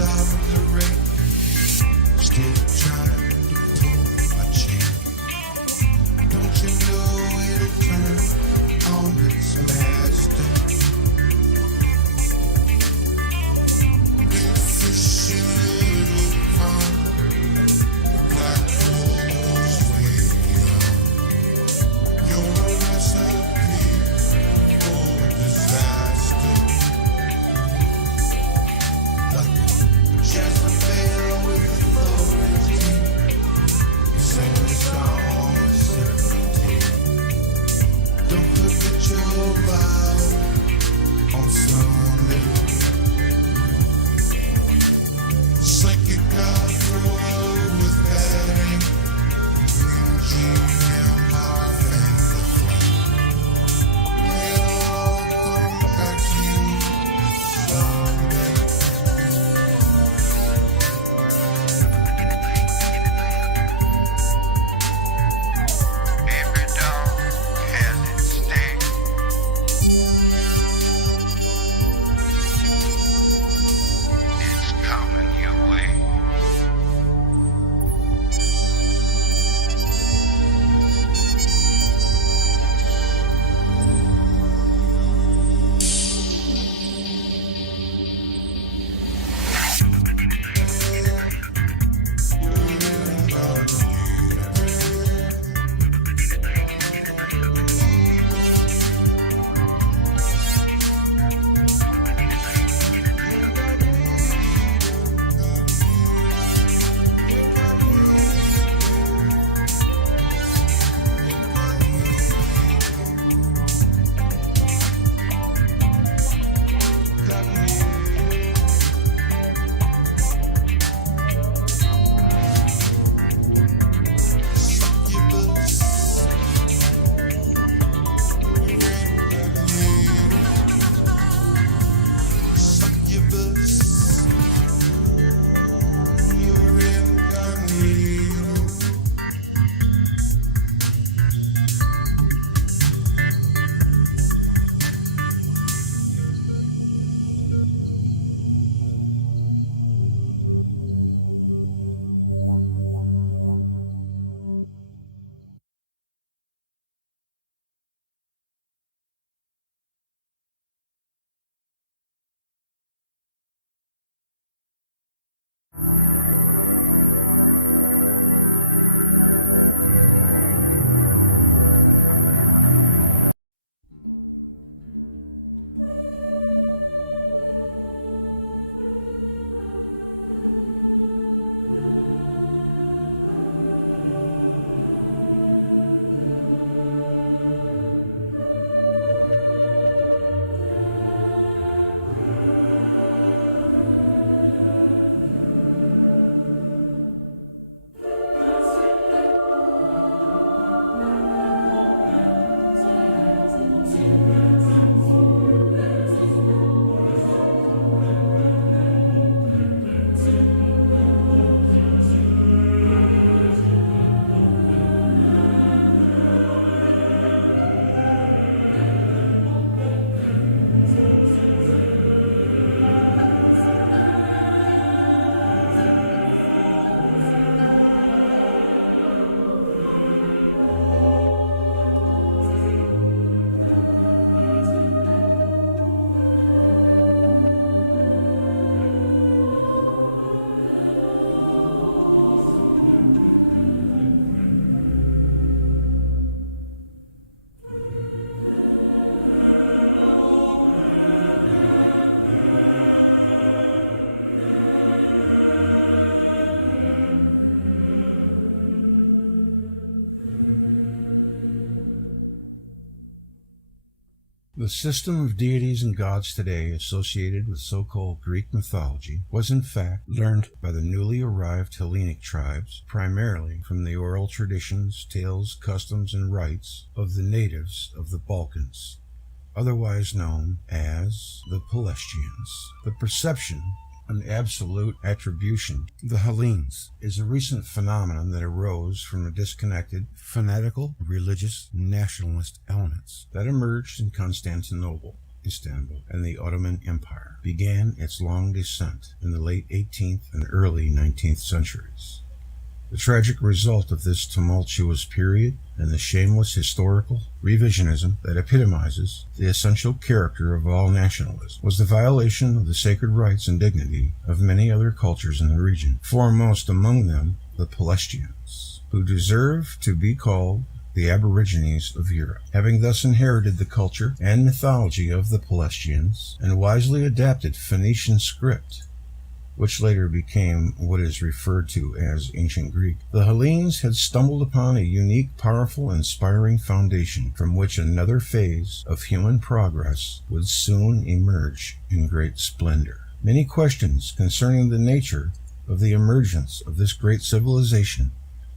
Star of the ring. The system of deities and gods today associated with so-called Greek mythology was in fact learned by the newly arrived Hellenic tribes, primarily from the oral traditions, tales, customs, and rites of the natives of the Balkans, otherwise known as the Pelasgians. The perception, an absolute attribution, the Hellenes, is a recent phenomenon that arose from the disconnected, fanatical, religious, nationalist elements that emerged in Constantinople, Istanbul, and the Ottoman Empire, began its long descent in the late 18th and early 19th centuries. The tragic result of this tumultuous period and the shameless historical revisionism that epitomizes the essential character of all nationalism was the violation of the sacred rights and dignity of many other cultures in the region, foremost among them the Pelasgians, who deserve to be called the Aborigines of Europe. Having thus inherited the culture and mythology of the Pelasgians and wisely adapted Phoenician script, which later became what is referred to as Ancient Greek, the Hellenes had stumbled upon a unique, powerful, inspiring foundation from which another phase of human progress would soon emerge in great splendor. Many questions concerning the nature of the emergence of this great civilization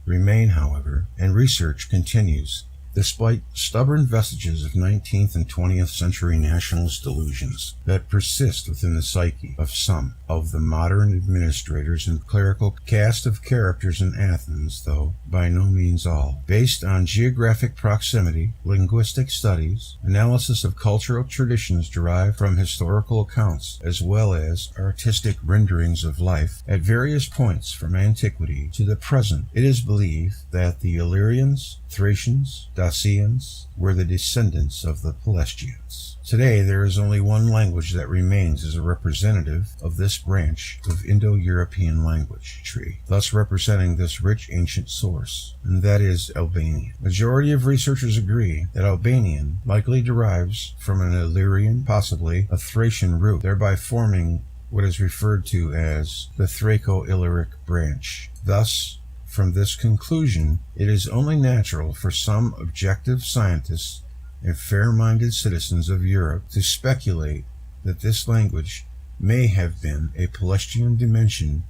remain, however, and research continues, despite stubborn vestiges of 19th and 20th century nationalist delusions that persist within the psyche of some of the modern administrators and clerical cast of characters in Athens, though by no means all. Based on geographic proximity, linguistic studies, analysis of cultural traditions derived from historical accounts, as well as artistic renderings of life at various points from antiquity to the present, it is believed that the Illyrians, Thracians, Dacians were the descendants of the Pelasgians. Today, there is only one language that remains as a representative of this branch of Indo-European language tree, thus representing this rich ancient source, and that is Albanian. Majority of researchers agree that Albanian likely derives from an Illyrian, possibly a Thracian root, thereby forming what is referred to as the Thraco-Illyric branch. Thus, from this conclusion, it is only natural for some objective scientists and fair-minded citizens of Europe to speculate that this language may have been a Pelasgian dimension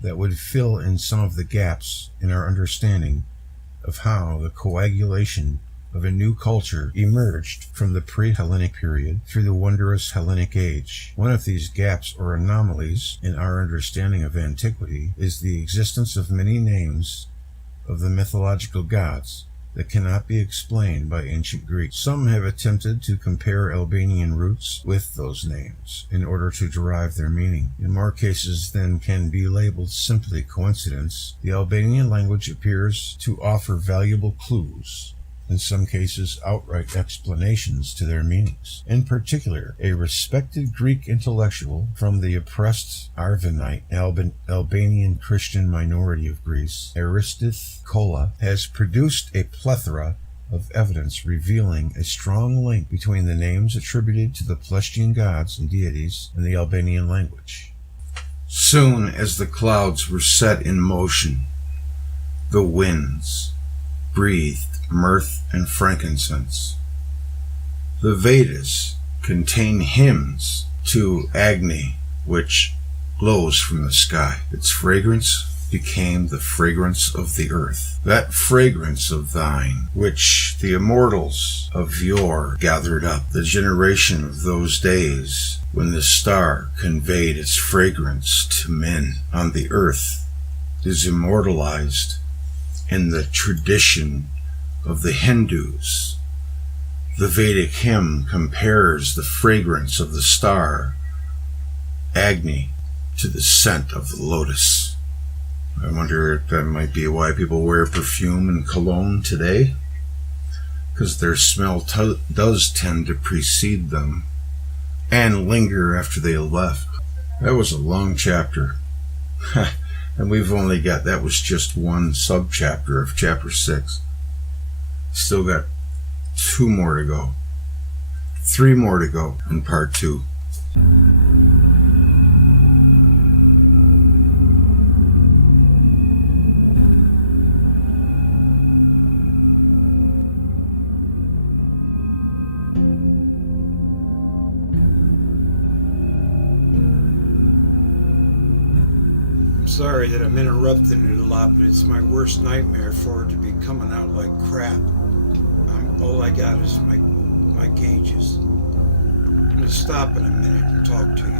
that would fill in some of the gaps in our understanding of how the coagulation of a new culture emerged from the pre-Hellenic period through the wondrous Hellenic age. One of these gaps or anomalies in our understanding of antiquity is the existence of many names of the mythological gods that cannot be explained by ancient Greek. Some have attempted to compare Albanian roots with those names in order to derive their meaning. In more cases than can be labeled simply coincidence, the Albanian language appears to offer valuable clues, in some cases outright explanations to their meanings. In particular, a respected Greek intellectual from the oppressed Arvanite Albanian Christian minority of Greece, Aristith Kola, has produced a plethora of evidence revealing a strong link between the names attributed to the Pelasgian gods and deities and the Albanian language. Soon as the clouds were set in motion, the winds breathed mirth and frankincense. The Vedas contain hymns to Agni, which glows from the sky. Its fragrance became the fragrance of the earth. That fragrance of thine, which the immortals of yore gathered up, the generation of those days when the star conveyed its fragrance to men on the earth, is immortalized in the tradition of the Hindus. The Vedic hymn compares the fragrance of the star, Agni, to the scent of the lotus. I wonder if that might be why people wear perfume and cologne today, because their smell does tend to precede them and linger after they left. That was a long chapter. And we've only got, that was just one sub-chapter of chapter 6. Still got 2 more to go. 3 more to go in part 2. I'm sorry that I'm interrupting it a lot, but it's my worst nightmare for it to be coming out like crap. All I got is my gauges. I'm going to stop in a minute and talk to you.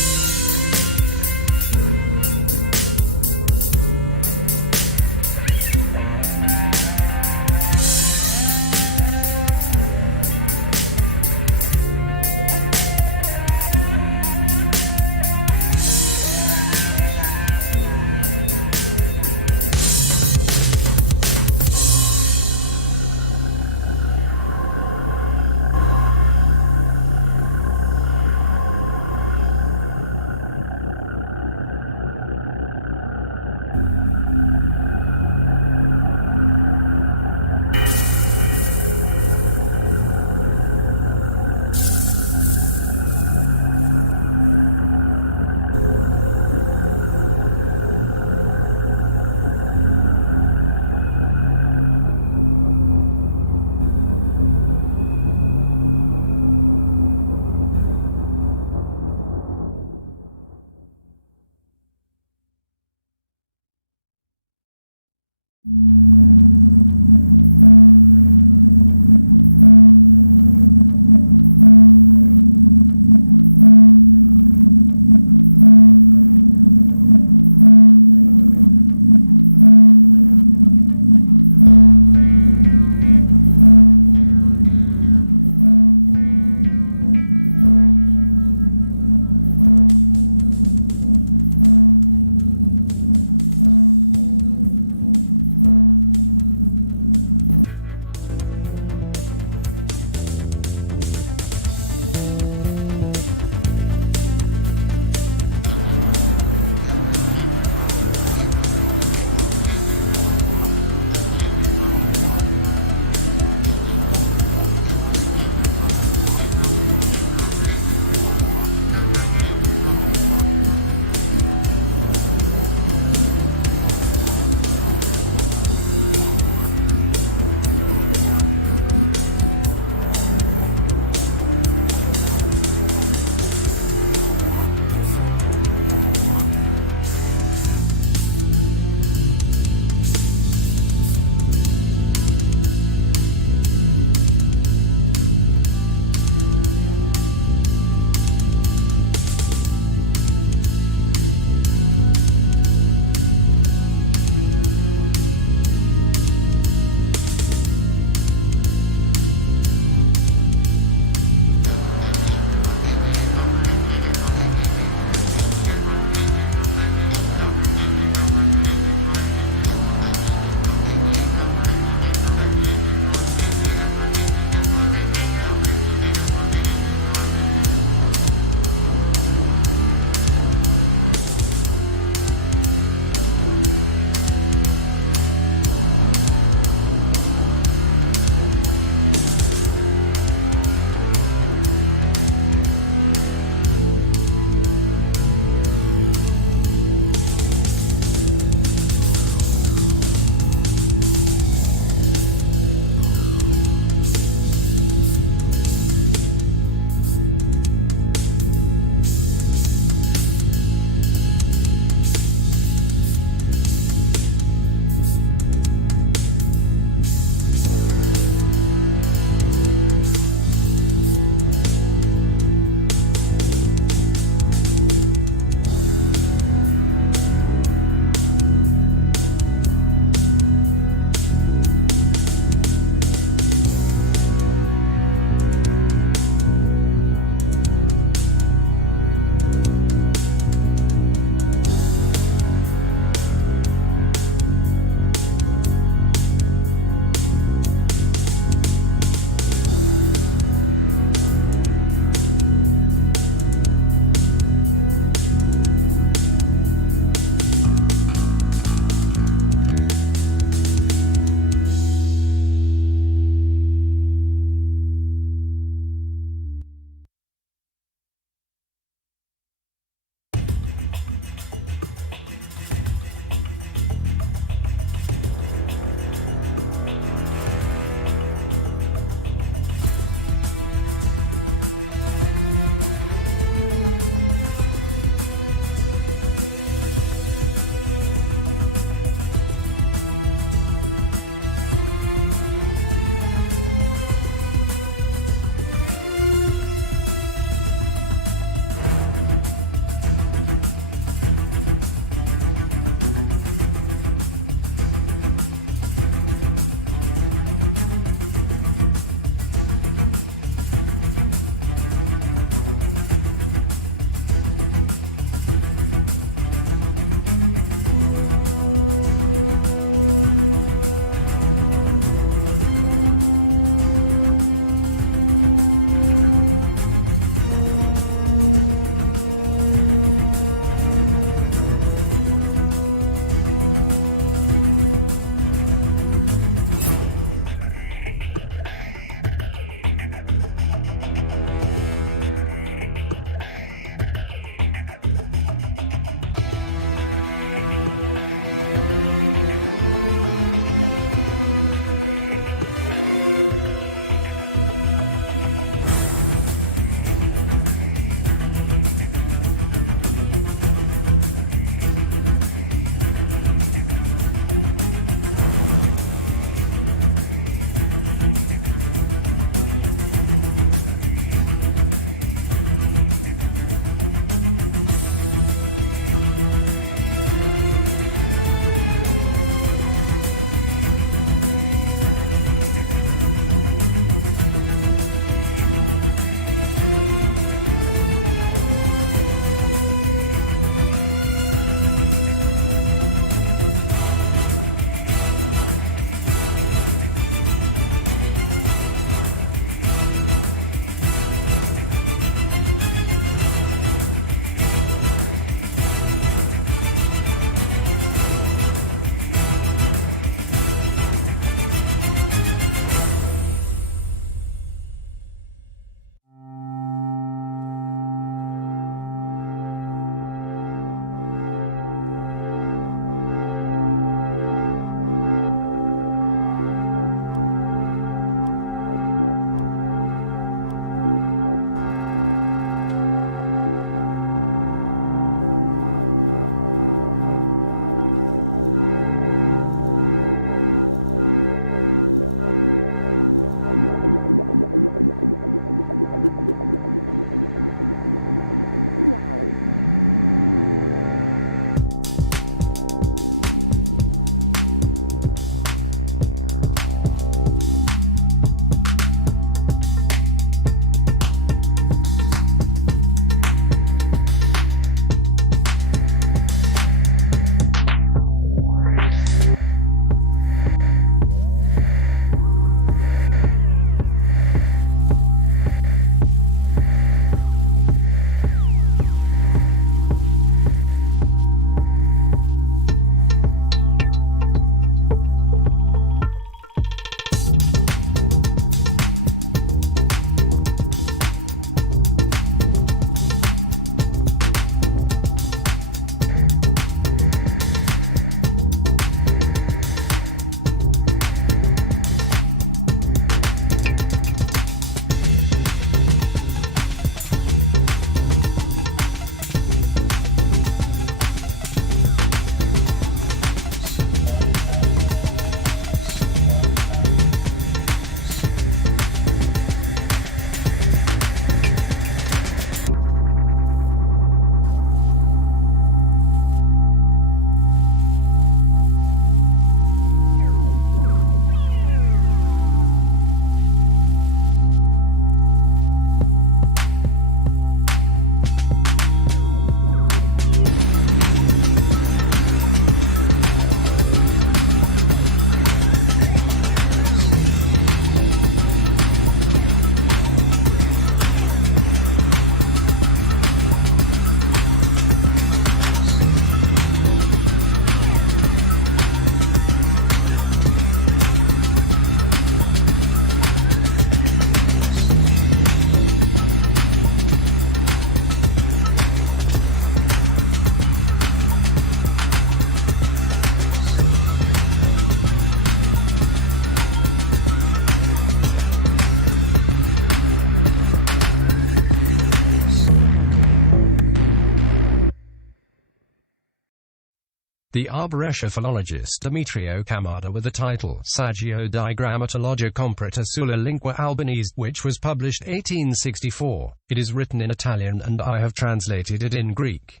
The Arborescia philologist Demetrio Camada with the title Saggio di Grammatologia Comprata sulla Lingua Albanese, which was published 1864. It is written in Italian and I have translated it in Greek.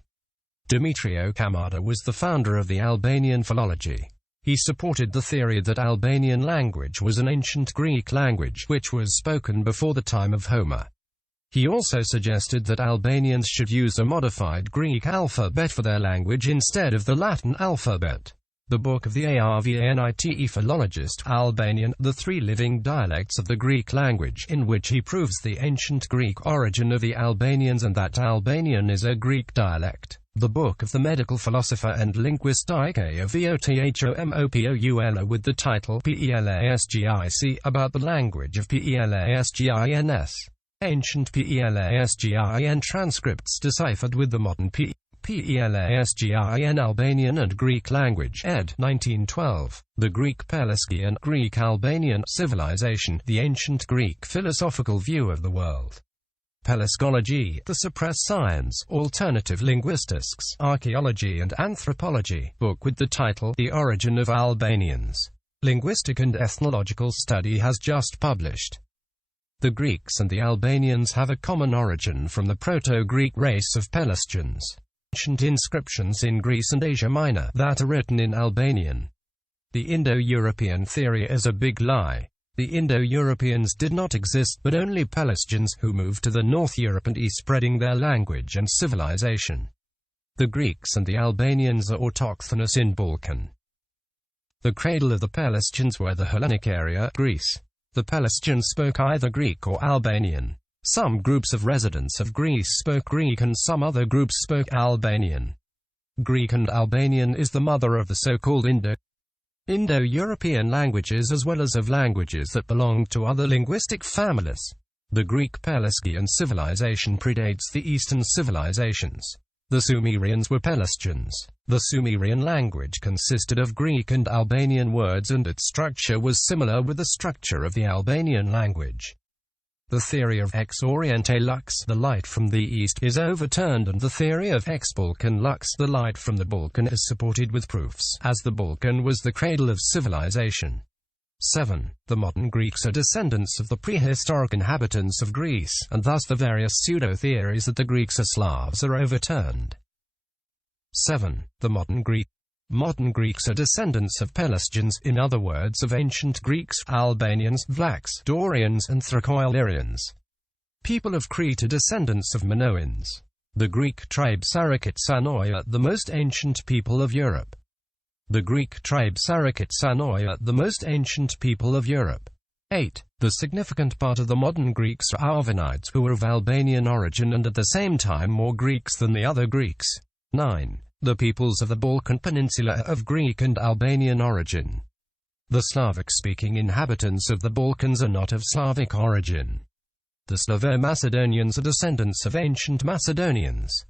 Demetrio Camada was the founder of the Albanian philology. He supported the theory that Albanian language was an ancient Greek language which was spoken before the time of Homer. He also suggested that Albanians should use a modified Greek alphabet for their language instead of the Latin alphabet. The book of the Arvanite philologist Albanian, The Three Living Dialects of the Greek Language, in which he proves the ancient Greek origin of the Albanians and that Albanian is a Greek dialect. The book of the medical philosopher and linguist Ike Vothomopoulo with the title Pelasgic about the language of Pelasgians. Ancient Pelasgian transcripts deciphered with the modern Pelasgian Albanian and Greek language, ed. 1912. The Greek Pelasgian, Greek Albanian civilization, the ancient Greek philosophical view of the world. Pelasgology, the suppressed science, alternative linguistics, archaeology and anthropology, book with the title The Origin of Albanians. Linguistic and Ethnological Study has just published. The Greeks and the Albanians have a common origin from the Proto-Greek race of Pelasgians. Ancient inscriptions in Greece and Asia Minor that are written in Albanian. The Indo-European theory is a big lie. The Indo-Europeans did not exist but only Pelasgians who moved to the North Europe and East spreading their language and civilization. The Greeks and the Albanians are autochthonous in Balkan. The cradle of the Pelasgians were the Hellenic area, Greece. The Pelasgians spoke either Greek or Albanian. Some groups of residents of Greece spoke Greek and some other groups spoke Albanian. Greek and Albanian is the mother of the so-called Indo-European languages as well as of languages that belonged to other linguistic families. The Greek Pelasgian civilization predates the Eastern civilizations. The Sumerians were Pelasgians. The Sumerian language consisted of Greek and Albanian words and its structure was similar with the structure of the Albanian language. The theory of ex oriente lux, the light from the east, is overturned and the theory of ex Balkan lux, the light from the Balkan, is supported with proofs, as the Balkan was the cradle of civilization. 7. The modern Greeks are descendants of the prehistoric inhabitants of Greece, and thus the various pseudo-theories that the Greeks are Slavs are overturned. 7. The modern Greeks are descendants of Pelasgians, in other words of ancient Greeks, Albanians, Vlachs, Dorians and Thraco-Illyrians. People of Crete are descendants of Minoans. The Greek tribe Sarakit-Sanoi are the most ancient people of Europe. The Greek tribe Sarakit-Sanoi are the most ancient people of Europe. 8. The significant part of the modern Greeks are Arvanites who are of Albanian origin and at the same time more Greeks than the other Greeks. 9. The peoples of the Balkan Peninsula are of Greek and Albanian origin. The Slavic-speaking inhabitants of the Balkans are not of Slavic origin. The Slavo-Macedonians are descendants of ancient Macedonians.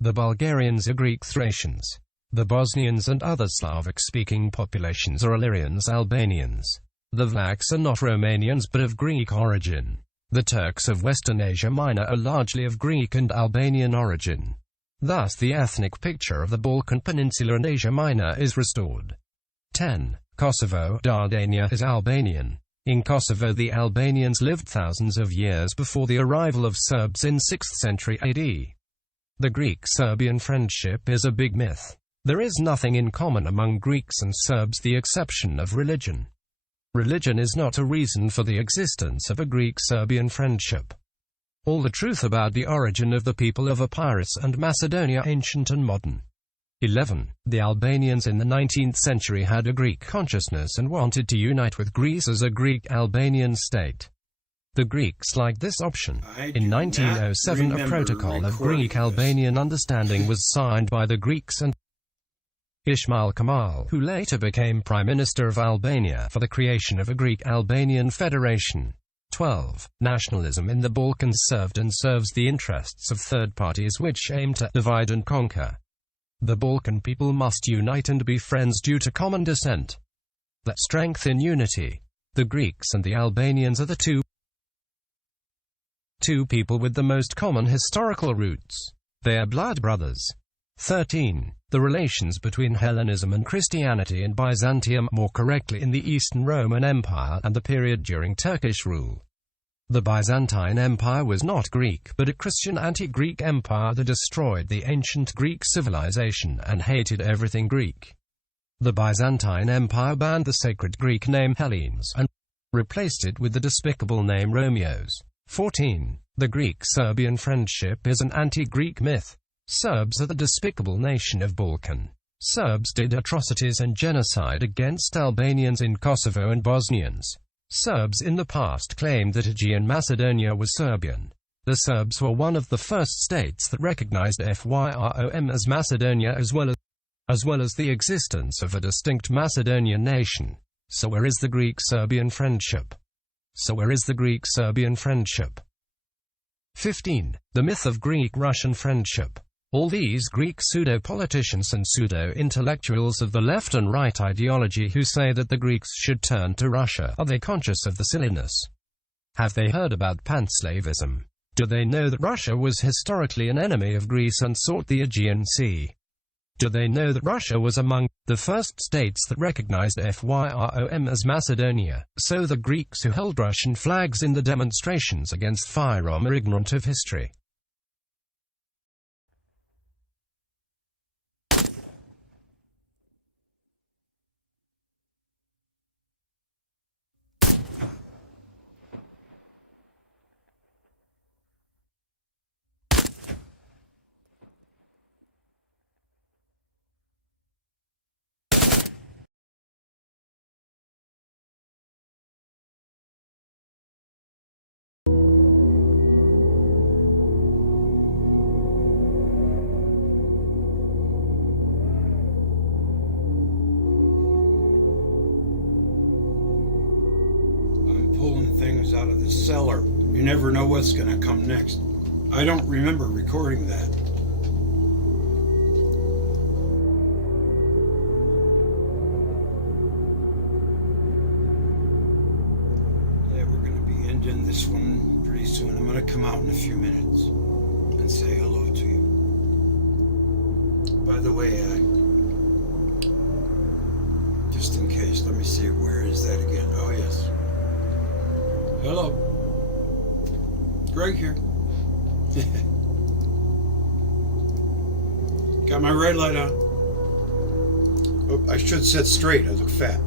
The Bulgarians are Greek Thracians. The Bosnians and other Slavic-speaking populations are Illyrians Albanians. The Vlachs are not Romanians but of Greek origin. The Turks of Western Asia Minor are largely of Greek and Albanian origin. Thus the ethnic picture of the Balkan Peninsula and Asia Minor is restored. 10. Kosovo, Dardania, is Albanian. In Kosovo the Albanians lived thousands of years before the arrival of Serbs in 6th century AD. The Greek-Serbian friendship is a big myth. There is nothing in common among Greeks and Serbs the exception of religion. Religion is not a reason for the existence of a Greek-Serbian friendship. All the truth about the origin of the people of Epirus and Macedonia, ancient and modern. 11. The Albanians in the 19th century had a Greek consciousness and wanted to unite with Greece as a Greek-Albanian state. The Greeks liked this option. In 1907 a protocol of Greek-Albanian understanding was signed by the Greeks and Ismail Kemal, who later became Prime Minister of Albania, for the creation of a Greek-Albanian federation. 12. Nationalism in the Balkans served and serves the interests of third parties which aim to divide and conquer. The Balkan people must unite and be friends due to common descent. That strength in unity. The Greeks and the Albanians are the two people with the most common historical roots. They are blood brothers. 13. The relations between Hellenism and Christianity in Byzantium, more correctly in the Eastern Roman Empire, and the period during Turkish rule. The Byzantine Empire was not Greek, but a Christian anti-Greek empire that destroyed the ancient Greek civilization and hated everything Greek. The Byzantine Empire banned the sacred Greek name Hellenes and replaced it with the despicable name Romeos. 14. The Greek-Serbian friendship is an anti-Greek myth. Serbs are the despicable nation of Balkan. Serbs did atrocities and genocide against Albanians in Kosovo and Bosnians. Serbs in the past claimed that Aegean Macedonia was Serbian. The Serbs were one of the first states that recognized FYROM as Macedonia as well as the existence of a distinct Macedonian nation. So where is the Greek-Serbian friendship? 15. The myth of Greek-Russian friendship. All these Greek pseudo-politicians and pseudo-intellectuals of the left and right ideology who say that the Greeks should turn to Russia, are they conscious of the silliness? Have they heard about panslavism? Do they know that Russia was historically an enemy of Greece and sought the Aegean Sea? Do they know that Russia was among the first states that recognized FYROM as Macedonia? So the Greeks who held Russian flags in the demonstrations against FYROM are ignorant of history. Things out of the cellar. You never know what's going to come next. I don't remember recording that. Yeah, we're going to be ending this one pretty soon. I'm going to come out in a few minutes and say hello to you. By the way, just in case, let me see, where is that again? Oh, yes. Hello. Greg here. Got my red light on. Oh, I should sit straight. I look fat.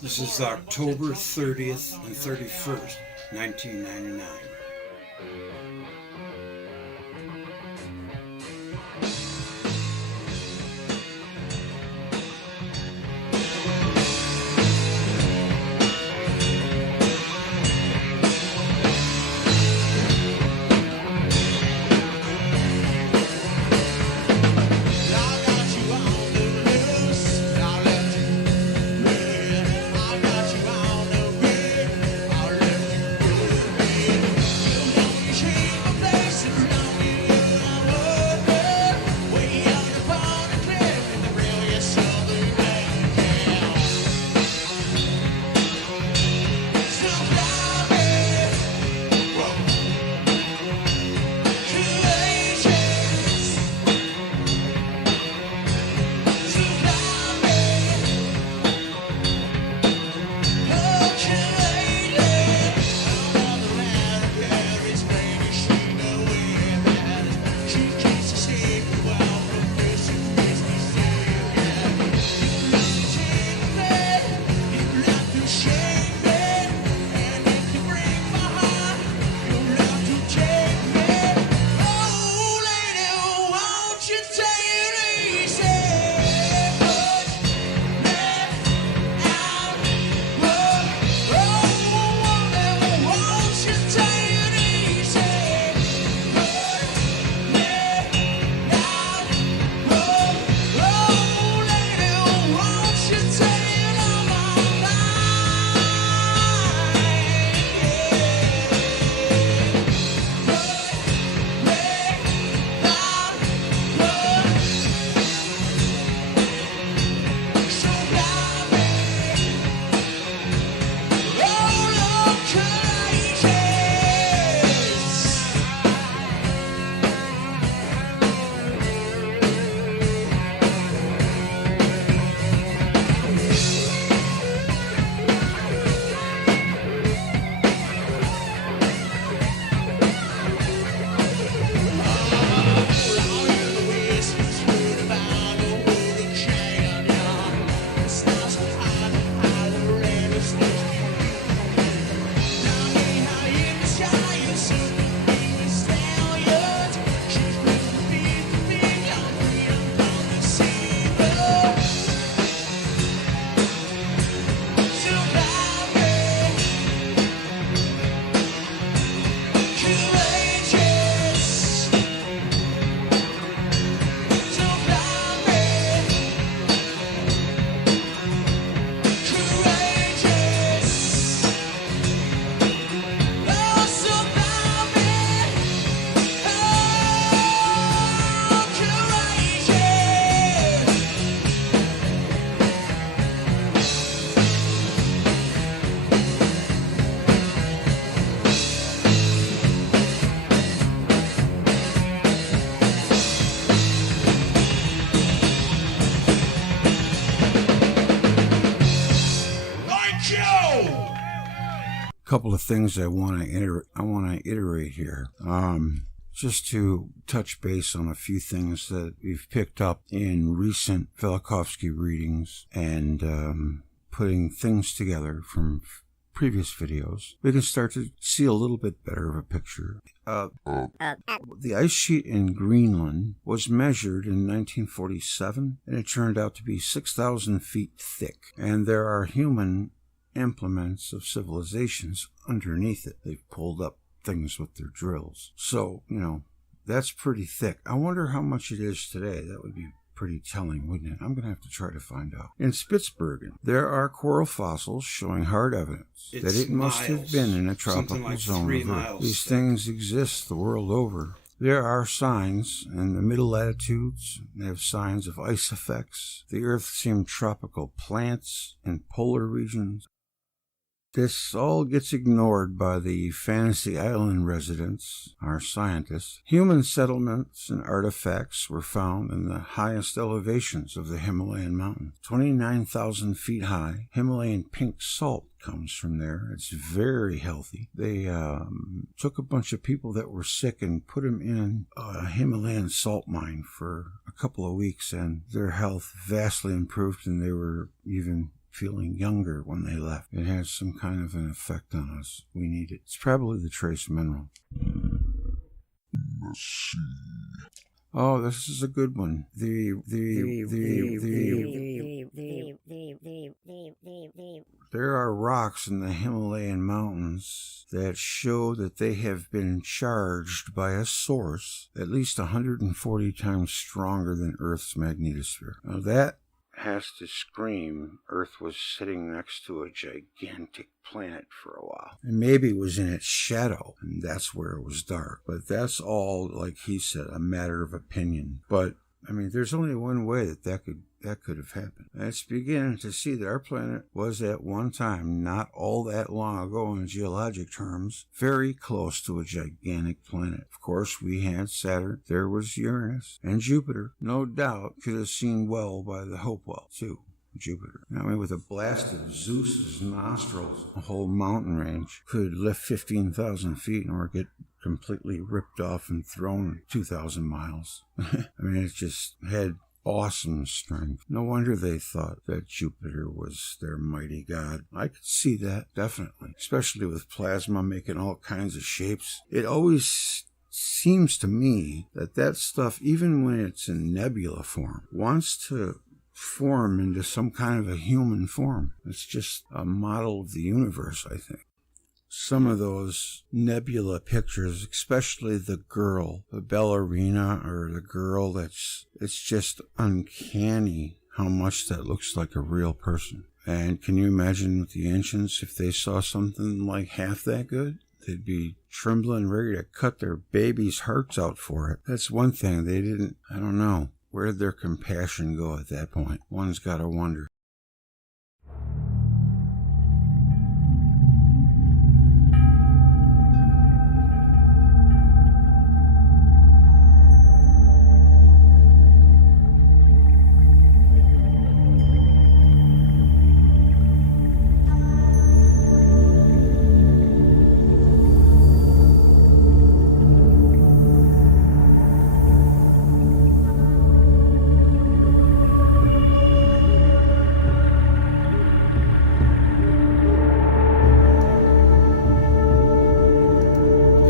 This is October 30th and 31st, 1999. Couple of things I want to iterate here. Just to touch base on a few things that we've picked up in recent Velikovsky readings and putting things together from previous videos, we can start to see a little bit better of a picture. The ice sheet in Greenland was measured in 1947, and it turned out to be 6,000 feet thick, and there are human implements of civilizations underneath it. They've pulled up things with their drills. So, that's pretty thick. I wonder how much it is today. That would be pretty telling, wouldn't it? I'm going to have to try to find out. In Spitsbergen, there are coral fossils showing hard evidence that it must have been in a tropical zone of Earth. These things exist the world over. There are signs in the middle latitudes. They have signs of ice effects. The Earth seemed tropical plants in polar regions. This all gets ignored by the Fantasy Island residents, our scientists. Human settlements and artifacts were found in the highest elevations of the Himalayan mountains. 29,000 feet high. Himalayan pink salt comes from there. It's very healthy. They took a bunch of people that were sick and put them in a Himalayan salt mine for a couple of weeks, and their health vastly improved, and they were even feeling younger when they left. It has some kind of an effect on us. We need it. It's probably the trace mineral. Oh, this is a good one. There are rocks in the Himalayan mountains that show that they have been charged by a source at least 140 times stronger than Earth's magnetosphere. Now that has to scream Earth was sitting next to a gigantic planet for a while. And maybe it was in its shadow, and that's where it was dark. But that's all, like he said, a matter of opinion. But, I mean, there's only one way that could have happened. It's beginning to see that our planet was at one time, not all that long ago in geologic terms, very close to a gigantic planet. Of course, we had Saturn, there was Uranus, and Jupiter, no doubt, could have seen well by the Hopewell, too. Jupiter. I mean, with a blast of Zeus's nostrils, a whole mountain range could lift 15,000 feet or get completely ripped off and thrown 2,000 miles. I mean, it just had awesome strength. No wonder they thought that Jupiter was their mighty god. I could see that, definitely. Especially with plasma making all kinds of shapes. It always seems to me that stuff, even when it's in nebula form, wants to form into some kind of a human form. It's just a model of the universe, I think. Some of those nebula pictures, especially the girl, the ballerina, or the girl it's just uncanny how much that looks like a real person. And can you imagine with the ancients, if they saw something like half that good? They'd be trembling, ready to cut their babies' hearts out for it. That's one thing. They didn't, I don't know. Where did their compassion go at that point? One's got to wonder.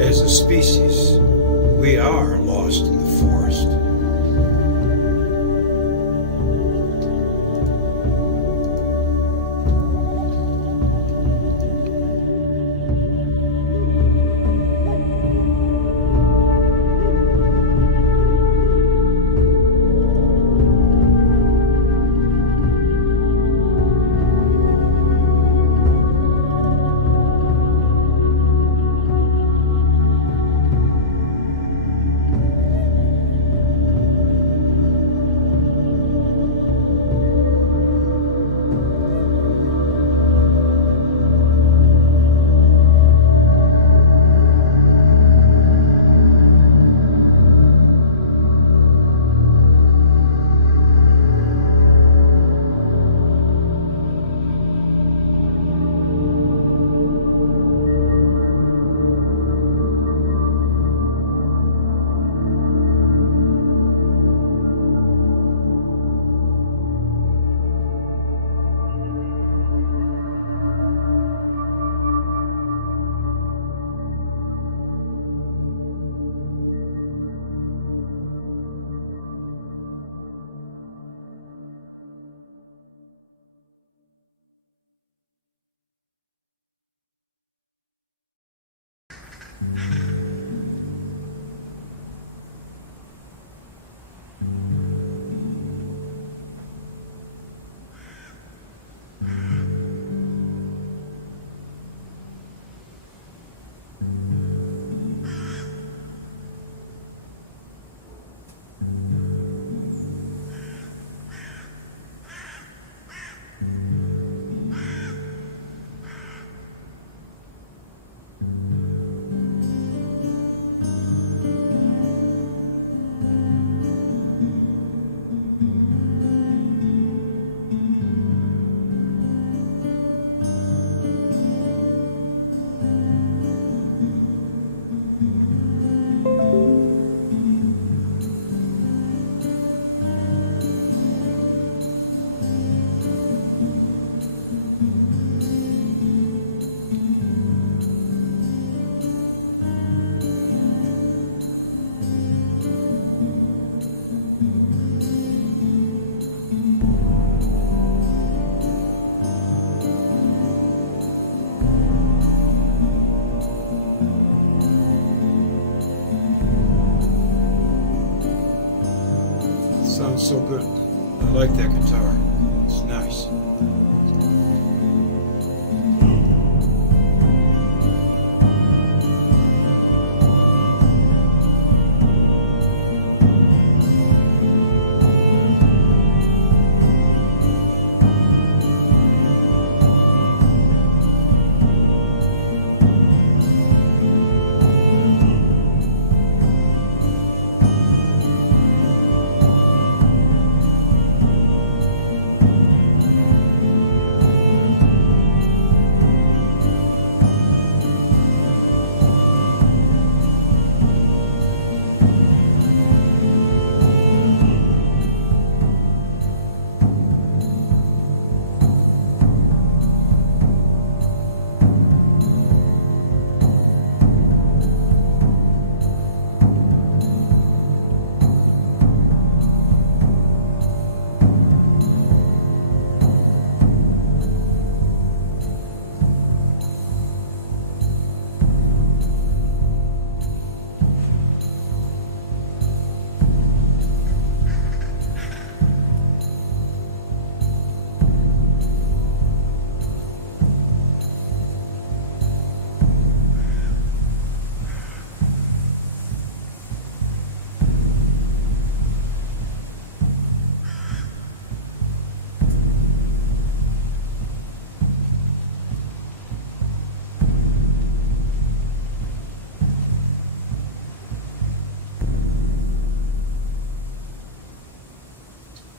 As a species, we are lost in the forest. sounds so good. I like that guitar. It's nice.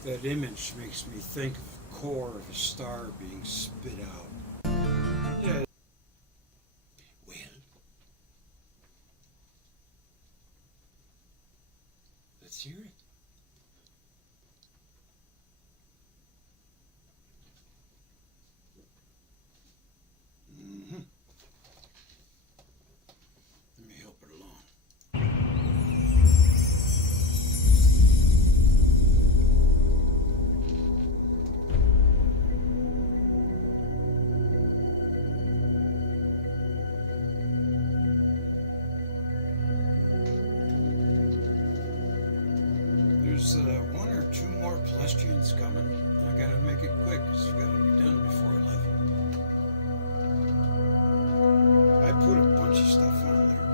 That image makes me think of the core of a star being spit out. Yeah. Well, let's hear it. Let me help it along. There's one or two more Pelasgians coming. I gotta make it quick because it's gotta be done before 11. I put a bunch of stuff on there.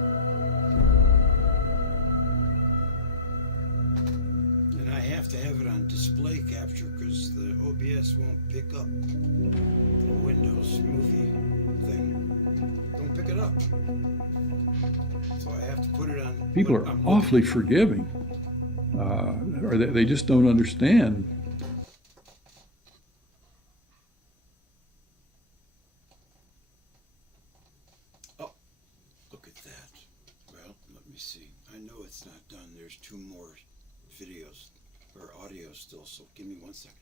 And I have to have it on display capture because the OBS won't pick up the Windows movie thing. Don't pick it up. So I have to put it on. People are awfully forgiving. Or they just don't understand. Oh, look at that. Well, let me see. I know it's not done. There's two more videos or audio still, so give me 1 second.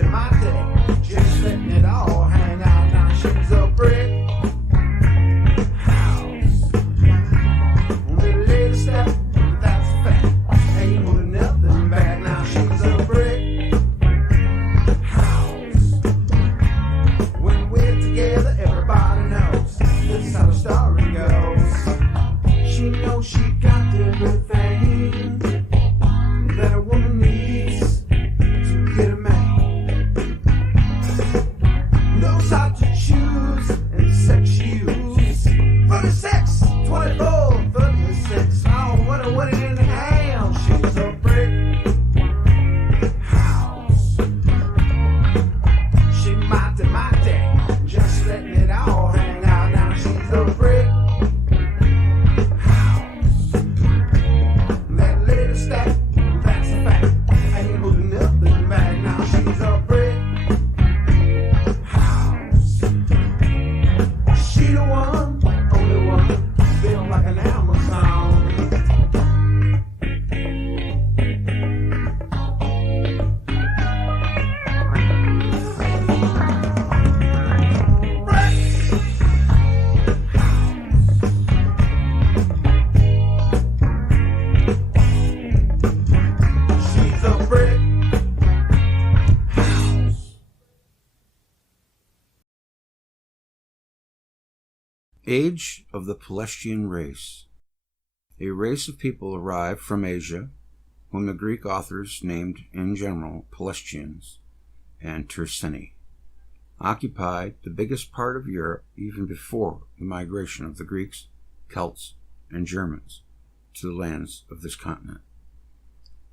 to my day, just letting it all hang out. Now she's a brick house. Little lady step, that's a fact. Ain't holding nothing back. Now she's a brick house. When we're together, everybody knows this is how the story goes. She knows she got everything that a woman needs to get a man. Knows how to choose and the sex she use. 36, 24, 36. Oh, what in the hell? She's a brick house. She my day, just letting it all hang out. Now she's a brick house. That little stack, that's a fact. Ain't holding nothing back. Now she's a brick house. She the one, only one, built like an Amazon. She's a brick house. Age of the Pelasgian race. A race of people arrived from Asia, whom the Greek authors named in general Pelasgians and Terseni, occupied the biggest part of Europe even before the migration of the Greeks, Celts, and Germans to the lands of this continent.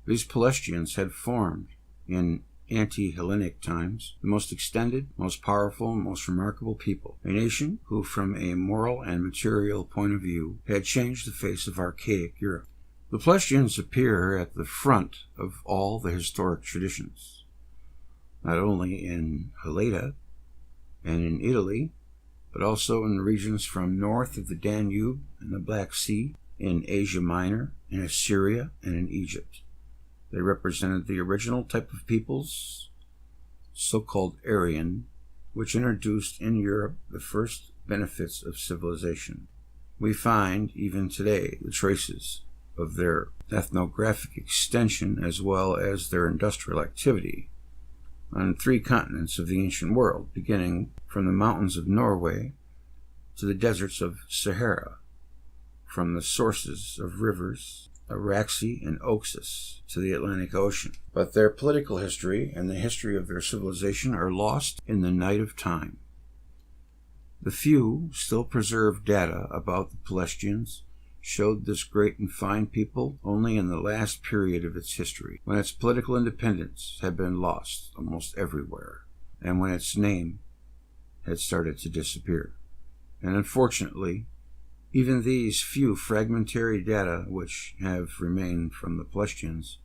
These Pelasgians had formed in ante-Hellenic times the most extended, most powerful, and most remarkable people, a nation who from a moral and material point of view had changed the face of archaic Europe. The Pelasgians appear at the front of all the historic traditions, not only in Helena and in Italy, but also in the regions from north of the Danube and the Black Sea, in Asia Minor, in Assyria, and in Egypt. They represented the original type of peoples, so-called Aryan, which introduced in Europe the first benefits of civilization. We find, even today, the traces of their ethnographic extension as well as their industrial activity on 3 continents of the ancient world, beginning from the mountains of Norway to the deserts of Sahara, from the sources of rivers Araxi and Oxus to the Atlantic Ocean. But their political history and the history of their civilization are lost in the night of time. The few still preserved data about the Pelasgians showed this great and fine people only in the last period of its history, when its political independence had been lost almost everywhere, and when its name had started to disappear. And unfortunately, even these few fragmentary data which have remained from the Pelasgians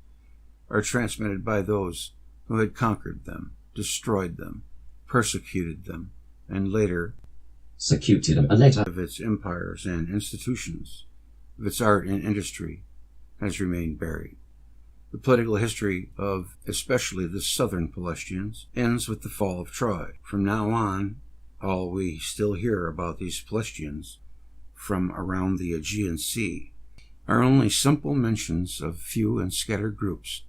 are transmitted by those who had conquered them, destroyed them, persecuted them, and later executed them, and later of its empires and institutions, of its art and industry, has remained buried. The political history of especially the southern Pelasgians ends with the fall of Troy. From now on, all we still hear about these Pelasgians from around the Aegean Sea are only simple mentions of few and scattered groups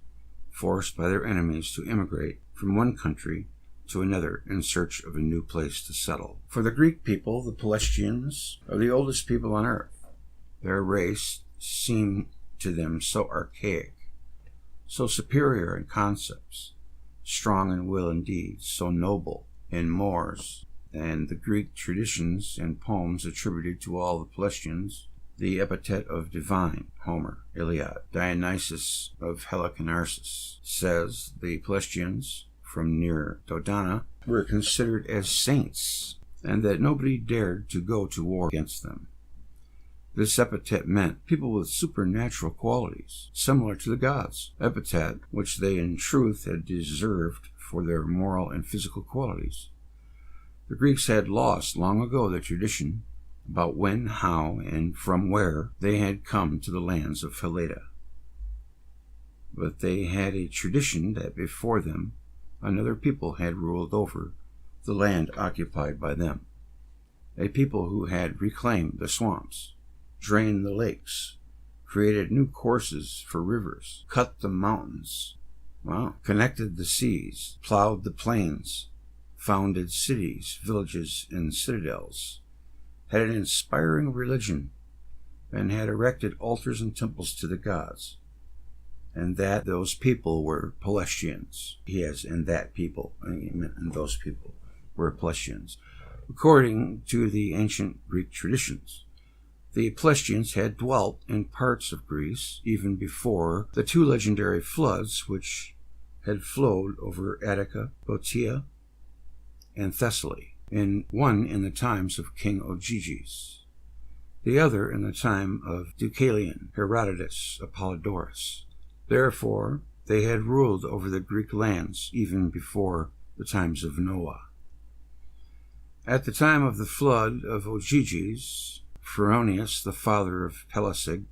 forced by their enemies to immigrate from one country to another in search of a new place to settle. For the Greek people, the Pelasgians are the oldest people on earth. Their race seemed to them so archaic, so superior in concepts, strong in will and deed, so noble in mores, and the Greek traditions and poems attributed to all the Pelasgians the epithet of divine. Homer, Iliad. Dionysius of Halicarnassus says the Pelasgians from near Dodona were considered as saints, and that nobody dared to go to war against them. This epithet meant people with supernatural qualities, similar to the gods, epithet which they in truth had deserved for their moral and physical qualities. The Greeks had lost long ago the tradition about when, how, and from where they had come to the lands of Helena. But they had a tradition that before them another people had ruled over the land occupied by them. A people who had reclaimed the swamps, drained the lakes, created new courses for rivers, cut the mountains, connected the seas, plowed the plains, founded cities, villages, and citadels, had an inspiring religion, and had erected altars and temples to the gods. And that those people were Pelasgians. Yes, and that people, and those people were Pelasgians. According to the ancient Greek traditions, the Pelasgians had dwelt in parts of Greece even before the two legendary floods which had flowed over Attica, Boeotia, and Thessaly, one in the times of King Ogyges, the other in the time of Deucalion, Herodotus, Apollodorus. Therefore, they had ruled over the Greek lands even before the times of Noah. At the time of the flood of Ogyges, Pheronius, the father of Pelasg,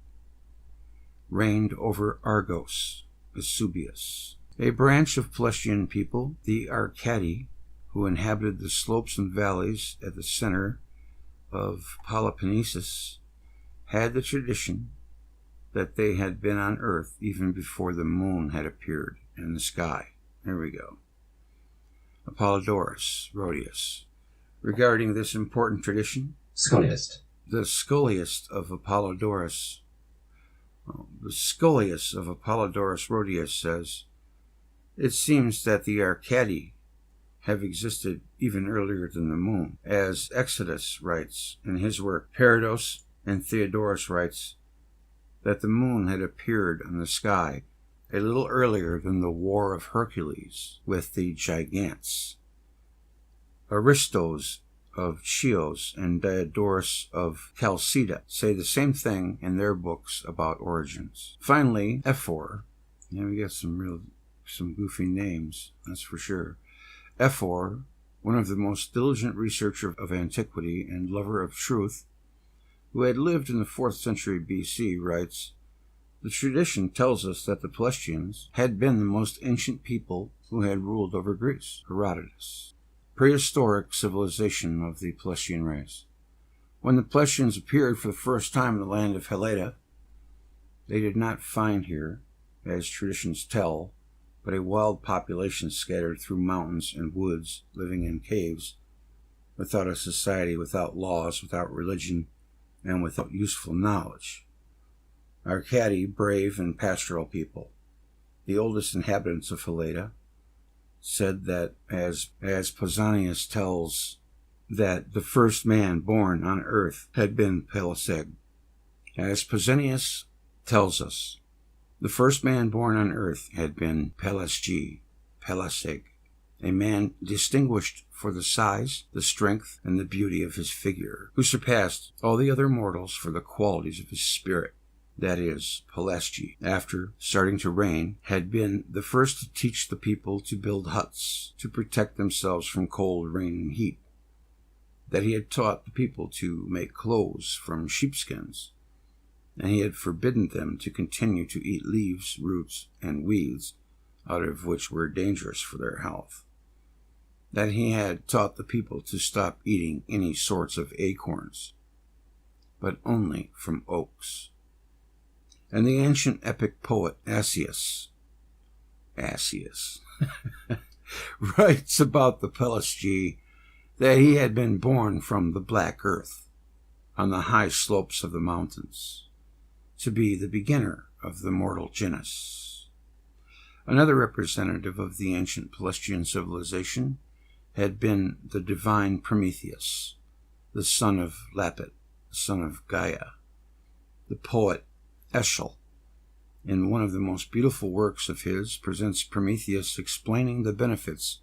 reigned over Argos, Vesuvius. A branch of Pelasgian people, the Arcadi, who inhabited the slopes and valleys at the center of Peloponnesus, had the tradition that they had been on earth even before the moon had appeared in the sky. There we go. Apollodorus, Rhodius. Regarding this important tradition, Scholiast. the scholiast of Apollodorus Rhodius says, "It seems that the Arcadi have existed even earlier than the moon, as Exodus writes in his work Parados, and Theodorus writes that the moon had appeared on the sky a little earlier than the war of Hercules with the gigantes. Aristos of Chios and Diodorus of Chalceda say the same thing in their books about origins." Finally, Ephor, we got some goofy names, that's for sure. Ephor, one of the most diligent researchers of antiquity and lover of truth, who had lived in the 4th century BC, writes, "The tradition tells us that the Pelasgians had been the most ancient people who had ruled over Greece." Herodotus. Prehistoric civilization of the Pelasgian race. When the Pelasgians appeared for the first time in the land of Helena, they did not find here, as traditions tell, but a wild population scattered through mountains and woods, living in caves, without a society, without laws, without religion, and without useful knowledge. Arcadi, brave and pastoral people. The oldest inhabitants of Helena said that, as Pausanias tells, that the first man born on earth had been Pelasg. As Pausanias tells us, the first man born on earth had been Pelasg, a man distinguished for the size, the strength, and the beauty of his figure, who surpassed all the other mortals for the qualities of his spirit. That is, Pelasgi, after starting to reign, had been the first to teach the people to build huts to protect themselves from cold, rain, and heat. That he had taught the people to make clothes from sheepskins, and he had forbidden them to continue to eat leaves, roots, and weeds, out of which were dangerous for their health. That he had taught the people to stop eating any sorts of acorns, but only from oaks. And the ancient epic poet Asius writes about the Pelasgi that he had been born from the black earth on the high slopes of the mountains, to be the beginner of the mortal genus. Another representative of the ancient Pelasgian civilization had been the divine Prometheus, the son of Lapit, the son of Gaia. The poet Eschyl, in one of the most beautiful works of his, presents Prometheus explaining the benefits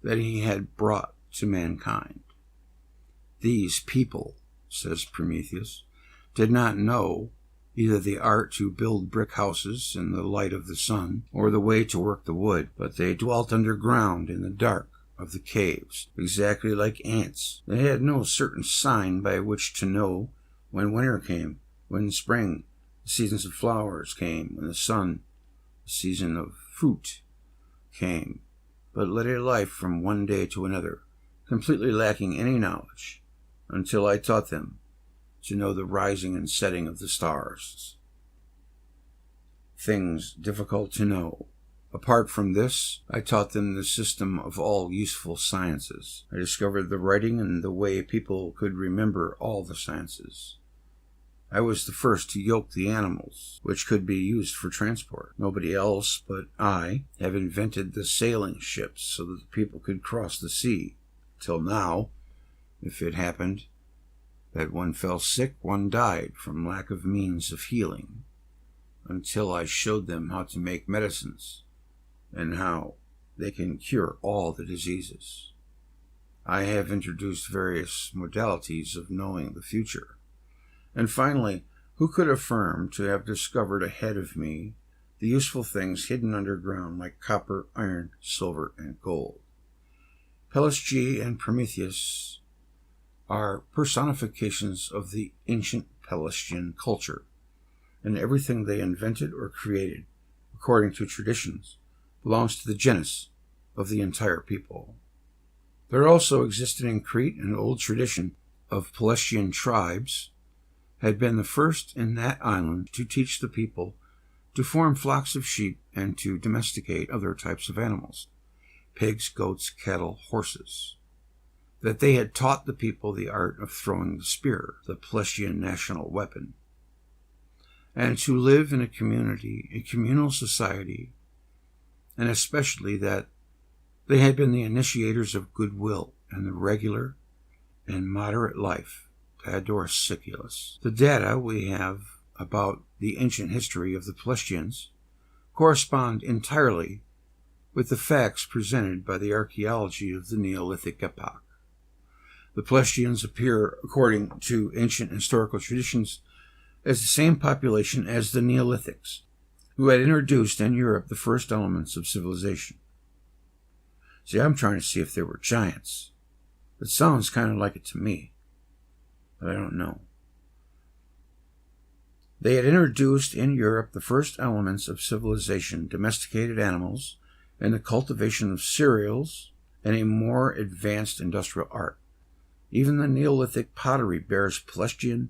that he had brought to mankind. "These people," says Prometheus, "did not know either the art to build brick houses in the light of the sun, or the way to work the wood, but they dwelt underground in the dark of the caves, exactly like ants. They had no certain sign by which to know when winter came, when spring, the seasons of flowers came, when the sun, the season of fruit, came. but led a life from one day to another, completely lacking any knowledge, until I taught them to know the rising and setting of the stars. Things difficult to know. Apart from this, I taught them the system of all useful sciences. I discovered the writing and the way people could remember all the sciences. I was the first to yoke the animals, which could be used for transport. Nobody else but I have invented the sailing ships so that the people could cross the sea. Till now, if it happened that one fell sick, one died from lack of means of healing, until I showed them how to make medicines and how they can cure all the diseases. I have introduced various modalities of knowing the future. And finally, who could affirm to have discovered ahead of me the useful things hidden underground like copper, iron, silver, and gold? Pelasgian and Prometheus are personifications of the ancient Pelasgian culture, and everything they invented or created, according to traditions, belongs to the genus of the entire people. There also existed in Crete an old tradition of Pelasgian tribes, had been the first in that island to teach the people to form flocks of sheep and to domesticate other types of animals, pigs, goats, cattle, horses. That they had taught the people the art of throwing the spear, the Pelasgian national weapon, and to live in a community, a communal society, and especially that they had been the initiators of goodwill and the regular and moderate life. Pador Siculus. The data we have about the ancient history of the Pelasgians correspond entirely with the facts presented by the archaeology of the Neolithic epoch. The Pelasgians appear, according to ancient historical traditions, as the same population as the Neolithics, who had introduced in Europe the first elements of civilization. See, I'm trying to see if they were giants. It sounds kind of like it to me, but I don't know. They had introduced in Europe the first elements of civilization, domesticated animals, and the cultivation of cereals, and a more advanced industrial art. Even the Neolithic pottery bears Pelasgian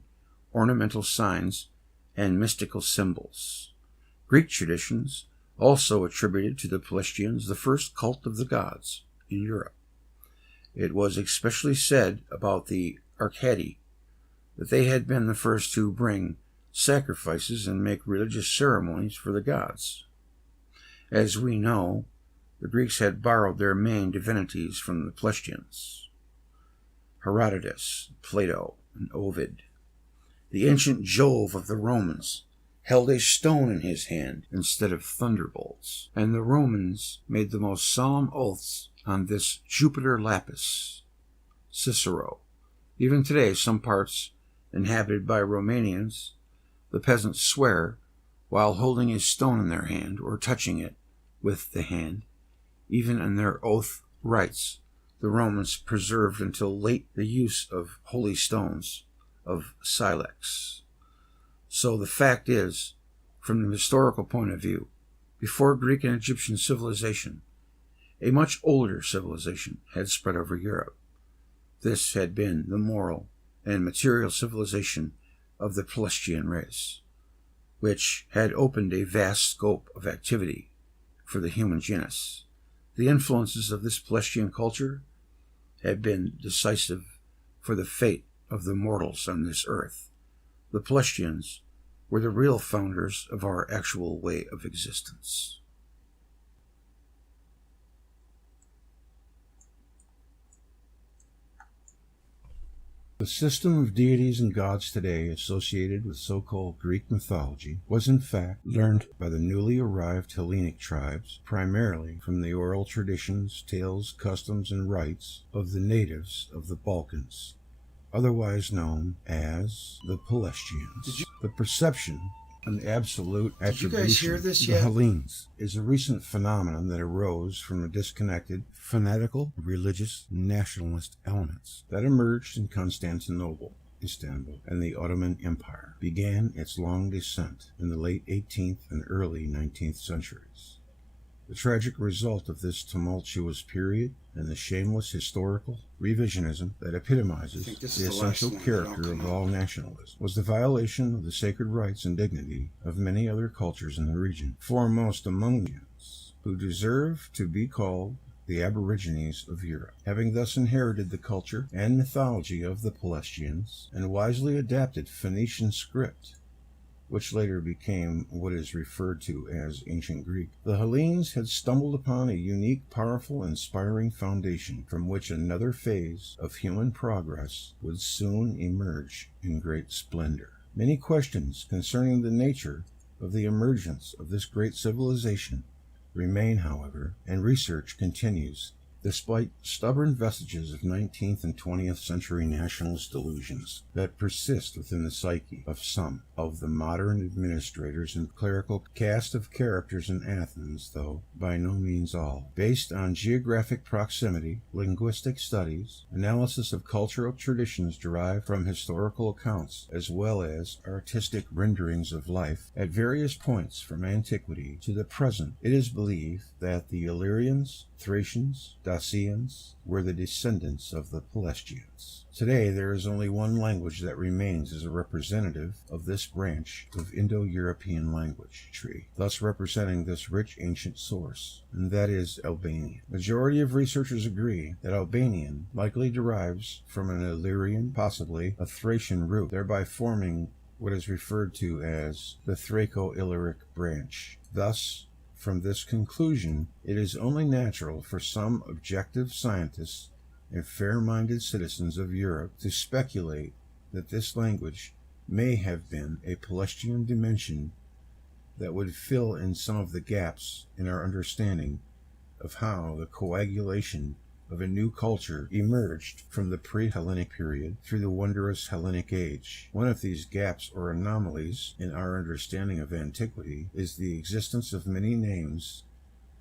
ornamental signs and mystical symbols. Greek traditions also attributed to the Pelasgians the first cult of the gods in Europe. It was especially said about the Arcadi that they had been the first to bring sacrifices and make religious ceremonies for the gods. As we know, the Greeks had borrowed their main divinities from the Pelasgians. Herodotus, Plato, and Ovid. The ancient Jove of the Romans held a stone in his hand instead of thunderbolts, and the Romans made the most solemn oaths on this Jupiter Lapis. Cicero. Even today, some parts inhabited by Romanians, the peasants swear, while holding a stone in their hand or touching it with the hand, even in their oath rites, the Romans preserved until late the use of holy stones of silex. So the fact is, from the historical point of view, before Greek and Egyptian civilization, a much older civilization had spread over Europe. This had been the moral and material civilization of the Pelasgian race, which had opened a vast scope of activity for the human genus. The influences of this Pelasgian culture had been decisive for the fate of the mortals on this earth. The Pelasgians were the real founders of our actual way of existence. The system of deities and gods today associated with so-called Greek mythology was in fact learned by the newly arrived Hellenic tribes, primarily from the oral traditions, tales, customs, and rites of the natives of the Balkans, otherwise known as the Pelasgians. The perception an absolute attribution hear this to yet? the Hellenes is a recent phenomenon that arose from the disconnected, fanatical, religious, nationalist elements that emerged in Constantinople, Istanbul, and the Ottoman Empire, began its long descent in the late 18th and early 19th centuries. The tragic result of this tumultuous period and the shameless historical revisionism that epitomizes the essential character of all nationalism was the violation of the sacred rights and dignity of many other cultures in the region, foremost among those who deserve to be called the Aborigines of Europe. Having thus inherited the culture and mythology of the Pelasgians and wisely adapted Phoenician script, which later became what is referred to as Ancient Greek, the Hellenes had stumbled upon a unique, powerful, inspiring foundation from which another phase of human progress would soon emerge in great splendor. Many questions concerning the nature of the emergence of this great civilization remain, however, and research continues, despite stubborn vestiges of 19th and 20th century nationalist delusions that persist within the psyche of some of the modern administrators and clerical cast of characters in Athens, though by no means all. Based on geographic proximity, linguistic studies, analysis of cultural traditions derived from historical accounts, as well as artistic renderings of life at various points from antiquity to the present, it is believed that the Illyrians, Thracians, Dacians were the descendants of the Pelasgians. Today, there is only one language that remains as a representative of this branch of Indo-European language tree, thus representing this rich ancient source, and that is Albanian. Majority of researchers agree that Albanian likely derives from an Illyrian, possibly a Thracian root, thereby forming what is referred to as the Thraco-Illyric branch. Thus, from this conclusion, it is only natural for some objective scientists and fair-minded citizens of Europe to speculate that this language may have been a Pelasgian dimension that would fill in some of the gaps in our understanding of how the coagulation of a new culture emerged from the pre-Hellenic period through the wondrous Hellenic age. One of these gaps or anomalies in our understanding of antiquity is the existence of many names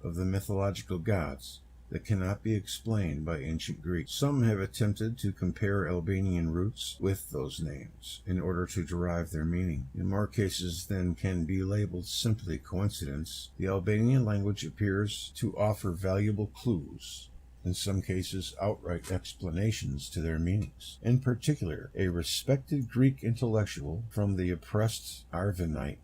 of the mythological gods that cannot be explained by ancient Greeks. Some have attempted to compare Albanian roots with those names in order to derive their meaning. In more cases than can be labeled simply coincidence, the Albanian language appears to offer valuable clues, in some cases outright explanations to their meanings. In particular, a respected Greek intellectual from the oppressed Arvanite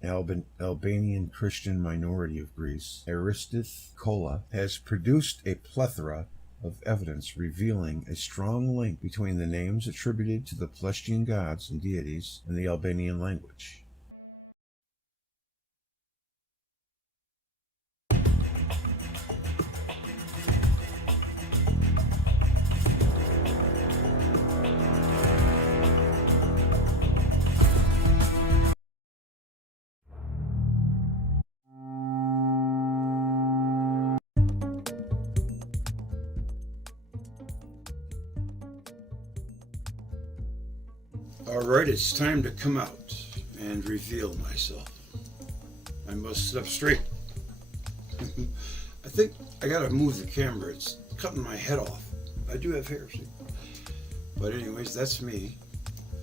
Albanian Christian minority of Greece, Aristith Kola, has produced a plethora of evidence revealing a strong link between the names attributed to the Pelasgian gods and deities and the Albanian language. Alright, it's time to come out and reveal myself. I must sit up straight. I think I gotta move the camera. It's cutting my head off. I do have hair, see? But anyways, that's me.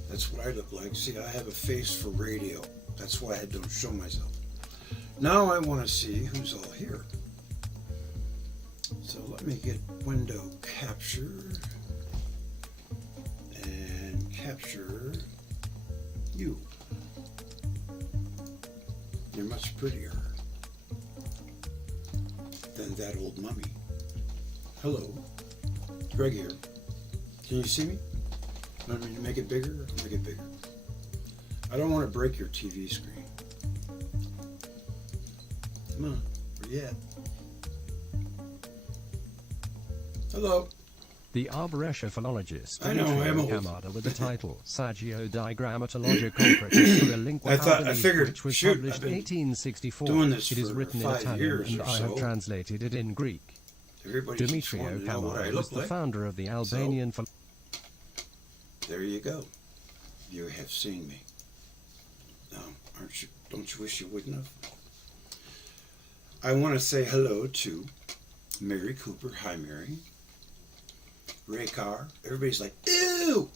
That's what I look like. See, I have a face for radio. That's why I don't show myself. Now I want to see who's all here. So let me get window capture and capture you. You're much prettier than that old mummy. Hello, Greg here. Can you see me? Want me to make it bigger? I'll make it bigger. I don't want to break your TV screen. Come on, where you at? Hello. The Arboretia philologist I know, I'm old. Kamada with the title Sagiodiagrammatological Practice for a Lingua I figured, which was shoot, published I've been 1864. doing this It is for written in 5 Italian years and or I have so. translated it in Greek. Everybody keeps Demetrio wanting to know what I Kamada look is the like. founder of the Albanian There you go. You have seen me. Now, don't you wish you wouldn't have? I want to say hello to Mary Cooper. Hi, Mary. Ray Carr. Everybody's like, ew!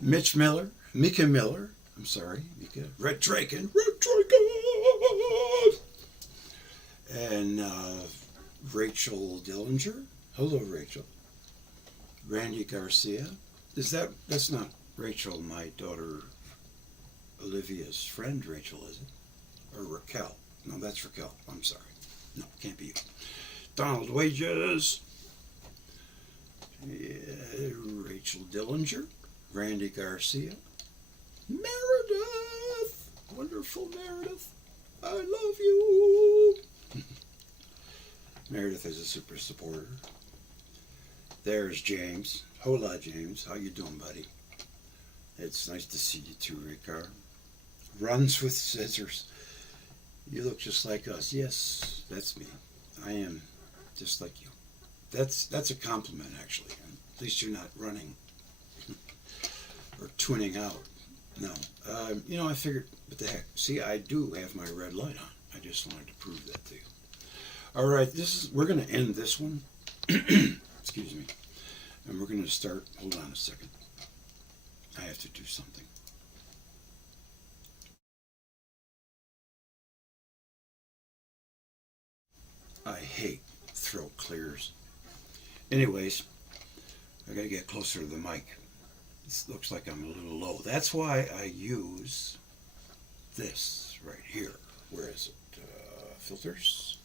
Mitch Miller. Mika Miller. I'm sorry, Mika. Red Draken. And Rachel Dillinger. Hello, Rachel. Randy Garcia. That's not Rachel, my daughter Olivia's friend, Rachel, is it? Or Raquel? No, that's Raquel. I'm sorry. No, can't be you. Donald Wages. Yeah, Rachel Dillinger. Randy Garcia. Meredith. Wonderful Meredith. I love you. Meredith is a super supporter. There's James. Hola, James. How you doing, buddy? It's nice to see you too, Ricard. Runs with scissors. You look just like us. Yes, that's me. I am just like you. That's a compliment, actually. At least you're not running or tuning out. No. I figured, what the heck? See, I do have my red light on. I just wanted to prove that to you. All right, we're going to end this one. Excuse me. And we're going to start. Hold on a second. I have to do something. I hate throat clears. Anyways, I got to get closer to the mic. This looks like I'm a little low. That's why I use this right here. Where is it? Filters.